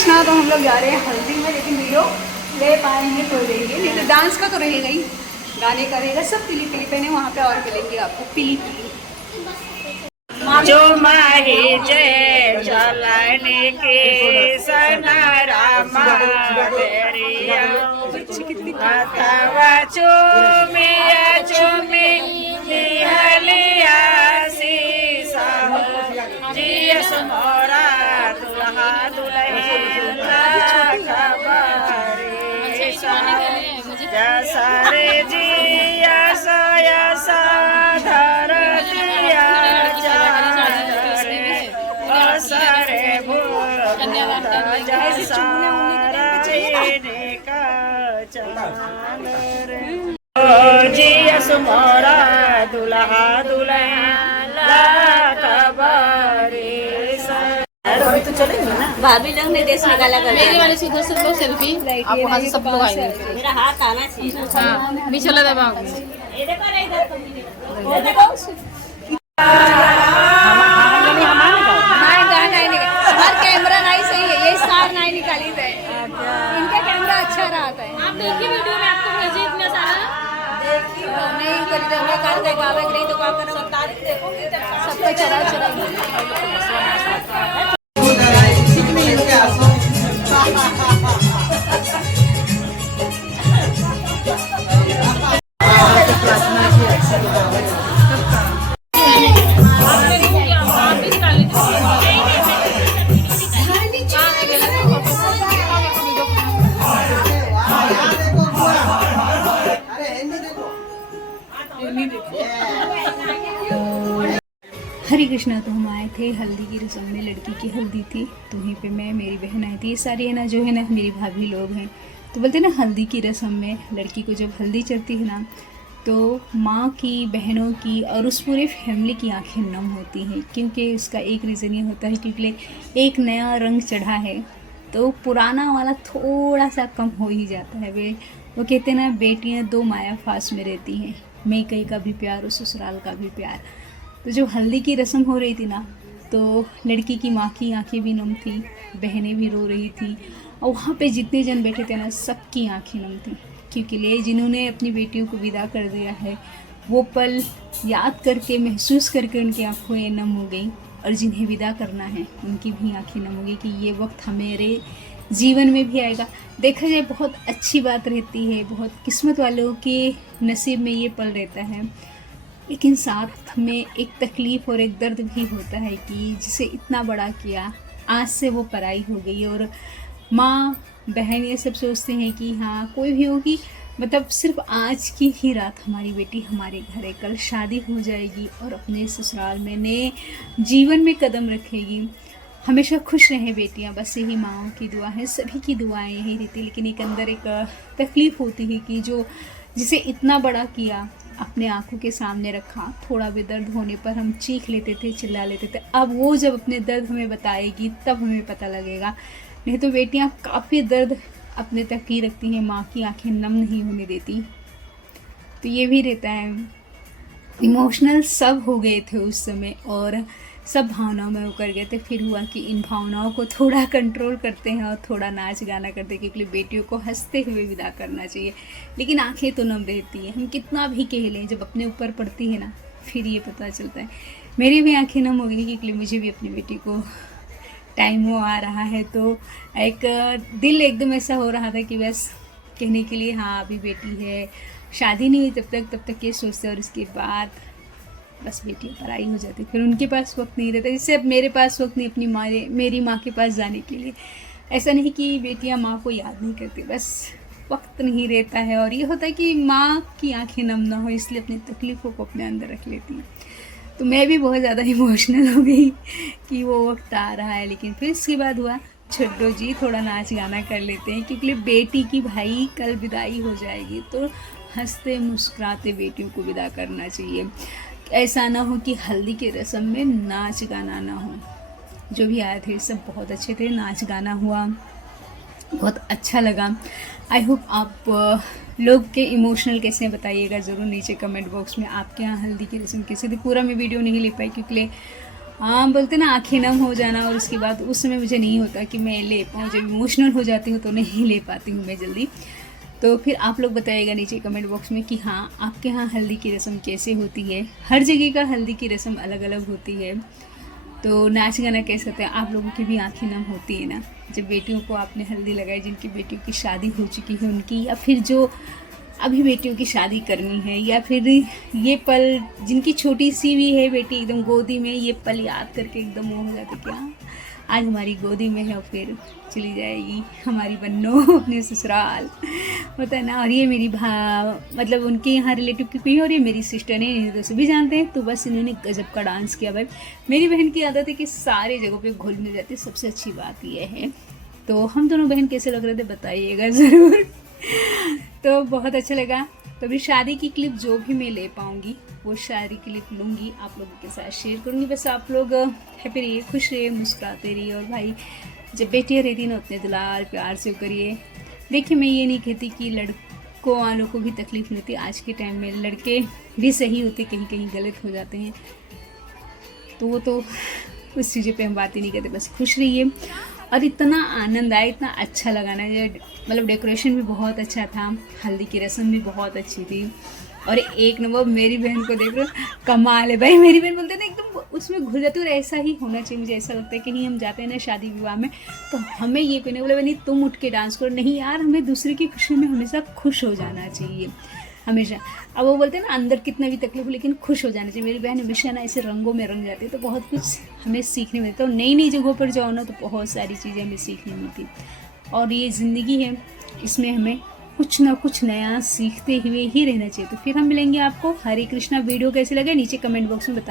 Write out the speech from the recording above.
कृष्णा। तो हम लोग जा रहे हैं हल्दी में, लेकिन वीडियो ले पाएंगे तो लेंगे, नहीं तो डांस का तो रहेगा ही, गाने का रहेगा सब। पीली पीली पहने वहाँ पे और मिलेंगे आपको पीली पीली। जो माही जय चलने के सनरामा तेरिया अथवा चुमिया चुमी निहलिया सीसा जिया समोरा दुल्हा दुल्हन खबरी जसरे जिया सोया साधर दिया सरे जिया सुमोरा दुल्हा दुल्हन खबरी। तो चलेंगे ना भाभी लोग ने देश निकाला कर मेरे वाले से उधर से लोग सेल्फी आप वहाँ से सब लोग आएंगे। मेरा हाथ आना चाहिए। हाँ भी चला दबा ये देखो ना इधर कैमरा नहीं सही है, ये सार नहीं निकाली थे, इनका कैमरा अच्छा रहा था। आप देखिए वीडियो में आपको भेजे इतना सारा नहीं करी तो मैं कर देगा, अगर नहीं तो क्या करो, सब तारीफ देखोगे सबको चरा चरा हरे कृष्णा। तो हम आए थे हल्दी की रस्म में, लड़की की हल्दी थी, तो वहीं पे मैं मेरी बहन आई थी। ये सारी है ना जो है ना मेरी भाभी लोग हैं। तो बोलते हैं ना हल्दी की रस्म में लड़की को जब हल्दी चढ़ती है ना, तो माँ की, बहनों की और उस पूरे फैमिली की आंखें नम होती हैं। क्योंकि उसका एक रीज़न ये होता है क्योंकि एक नया रंग चढ़ा है, तो पुराना वाला थोड़ा सा कम हो ही जाता है। वो कहते हैं ना बेटियाँ दो माया फास में रहती हैं, मैके का भी प्यार और ससुराल का भी प्यार। तो जब हल्दी की रस्म हो रही थी ना, तो लड़की की माँ की आंखें भी नम थी, बहनें भी रो रही थी, और वहाँ पे जितने जन बैठे थे ना सबकी आंखें नम थी। क्योंकि ले जिन्होंने अपनी बेटियों को विदा कर दिया है, वो पल याद करके, महसूस करके उनकी आंखें नम हो गई, और जिन्हें विदा करना है उनकी भी आंखें नम हो गई कि ये वक्त हमारे जीवन में भी आएगा। देखा जाए बहुत अच्छी बात रहती है, बहुत किस्मत वालों के नसीब में ये पल रहता है। लेकिन साथ में एक तकलीफ़ और एक दर्द भी होता है कि जिसे इतना बड़ा किया आज से वो पराई हो गई। और माँ बहन ये सब सोचते हैं कि हाँ कोई भी होगी, मतलब सिर्फ आज की ही रात हमारी बेटी हमारे घर है, कल शादी हो जाएगी और अपने ससुराल में नए जीवन में कदम रखेगी। हमेशा खुश रहें बेटियाँ, बस यही माँओं की दुआ है, सभी की दुआएं यही रहती। लेकिन एक अंदर एक तकलीफ़ होती है कि जो जिसे इतना बड़ा किया, अपने आंखों के सामने रखा, थोड़ा भी दर्द होने पर हम चीख लेते थे, चिल्ला लेते थे। अब वो जब अपने दर्द हमें बताएगी तब हमें पता लगेगा। नहीं तो बेटियां काफ़ी दर्द अपने तक ही रखती हैं, माँ की आंखें नम नहीं होने देती। तो ये भी रहता है। इमोशनल सब हो गए थे उस समय और सब भावनाओं में उकर गए थे। फिर हुआ कि इन भावनाओं को थोड़ा कंट्रोल करते हैं और थोड़ा नाच गाना करते हैं, क्योंकि बेटियों को हंसते हुए विदा करना चाहिए। लेकिन आंखें तो नम रहती हैं, हम कितना भी कह लें, जब अपने ऊपर पड़ती है ना फिर ये पता चलता है। मेरी भी आंखें नम हो गई क्योंकि मुझे भी अपनी बेटी को टाइम वो आ रहा है। तो एक दिल एकदम ऐसा हो रहा था कि बस कहने के लिए हाँ अभी बेटी है, शादी नहीं हुई तब तक ये सोचते, और इसके बाद बस बेटी पराई हो जाती, फिर उनके पास वक्त नहीं रहता। जैसे अब मेरे पास वक्त नहीं अपनी मेरी माँ के पास जाने के लिए। ऐसा नहीं कि बेटियाँ माँ को याद नहीं करती, बस वक्त नहीं रहता है। और ये होता है कि माँ की आंखें नम ना हो, इसलिए अपनी तकलीफ़ों को अपने अंदर रख लेती हैं। तो मैं भी बहुत ज़्यादा इमोशनल हो गई कि वो वक्त आ रहा है। लेकिन फिर इसके बाद हुआ छोटो जी थोड़ा नाच गाना कर लेते हैं, क्योंकि बेटी की भाई कल विदाई हो जाएगी, तो हंसते मुस्कुराते बेटियों को विदा करना चाहिए। ऐसा ना हो कि हल्दी के रस्म में नाच गाना ना हो। जो भी आए थे सब बहुत अच्छे थे, नाच गाना हुआ, बहुत अच्छा लगा। आई होप आप लोग के इमोशनल कैसे हैं बताइएगा ज़रूर नीचे कमेंट बॉक्स में। आपके यहाँ हल्दी की रस्म कैसे थी? पूरा मैं वीडियो नहीं ले पाई क्योंकि हाँ, बोलते ना आंखें नम हो जाना, और उसके बाद उस समय मुझे नहीं होता कि मैं ले पाऊँ, जब इमोशनल हो जाती हूँ तो नहीं ले पाती हूँ मैं जल्दी। तो फिर आप लोग बताइएगा नीचे कमेंट बॉक्स में कि हाँ, आपके यहाँ हल्दी की रस्म कैसे होती है। हर जगह का हल्दी की रस्म अलग अलग होती है। तो नाच गाना कैसे होता है, आप लोगों की भी आंखें नम होती है ना जब बेटियों को आपने हल्दी लगाई, जिनकी बेटियों की शादी हो चुकी है उनकी, या फिर जो अभी बेटियों की शादी करनी है, या फिर ये पल जिनकी छोटी सी भी है बेटी एकदम गोदी में, ये पल याद करके एकदम वो हो जाते क्या आज हमारी गोदी में है और फिर चली जाएगी हमारी बन्नो अपने ससुराल, होता है ना। और ये मेरी मतलब उनके यहाँ रिलेटिव की कोई, और ये मेरी सिस्टर ने, इन्हें तो सभी जानते हैं। तो बस इन्होंने गजब का डांस किया भाई। मेरी बहन की आदत है कि सारे जगहों पे घुल मिल जाती है, सबसे अच्छी बात ये है। तो हम दोनों बहन कैसे लग रहे थे बताइएगा ज़रूर। तो बहुत अच्छा लगा। तो अभी शादी की क्लिप जो भी मैं ले पाऊँगी वो शादी क्लिप लूँगी, आप लोगों के साथ शेयर करूँगी। बस आप लोग हैप्पी रहिए, खुश रहिए, मुस्कुराते रहिए, और भाई जब बेटियाँ रहती ना उतने दुलार प्यार से करिए। देखिए, मैं ये नहीं कहती कि लड़कों वालों को भी तकलीफ़ नहीं होती। आज के टाइम में लड़के भी सही होते, कहीं कहीं गलत हो जाते हैं, तो वो तो उस चीज़ों पे हम बात ही नहीं करते। बस खुश रहिए। और इतना आनंद आया, इतना अच्छा लगा ना, जो मतलब डेकोरेशन भी बहुत अच्छा था, हल्दी की रस्म भी बहुत अच्छी थी, और एक नंबर मेरी बहन को देख लो, कमाल है भाई। मेरी बहन बोलते थे एकदम उसमें घुल जाती, और ऐसा ही होना चाहिए। मुझे ऐसा लगता है कि नहीं, हम जाते हैं ना शादी विवाह में तो हमें ये कहने बोले नहीं तुम उठ के डांस करो, नहीं यार, हमें दूसरे की खुशी में हमेशा खुश हो जाना चाहिए हमेशा। अब वो बोलते हैं ना अंदर कितना भी तकलीफ हो लेकिन खुश हो जाना चाहिए। मेरी बहन हमेशा ना ऐसे रंगों में रंग जाती है, तो बहुत कुछ हमें सीखने मिलता है। और नई नई जगहों पर जाओ ना तो बहुत सारी चीज़ें हमें सीखने मिलती। और ये ज़िंदगी है, इसमें हमें कुछ ना कुछ नया सीखते हुए ही रहना चाहिए। तो फिर हम मिलेंगे आपको। हरे कृष्णा। वीडियो कैसे लगे नीचे कमेंट बॉक्स में बताएं।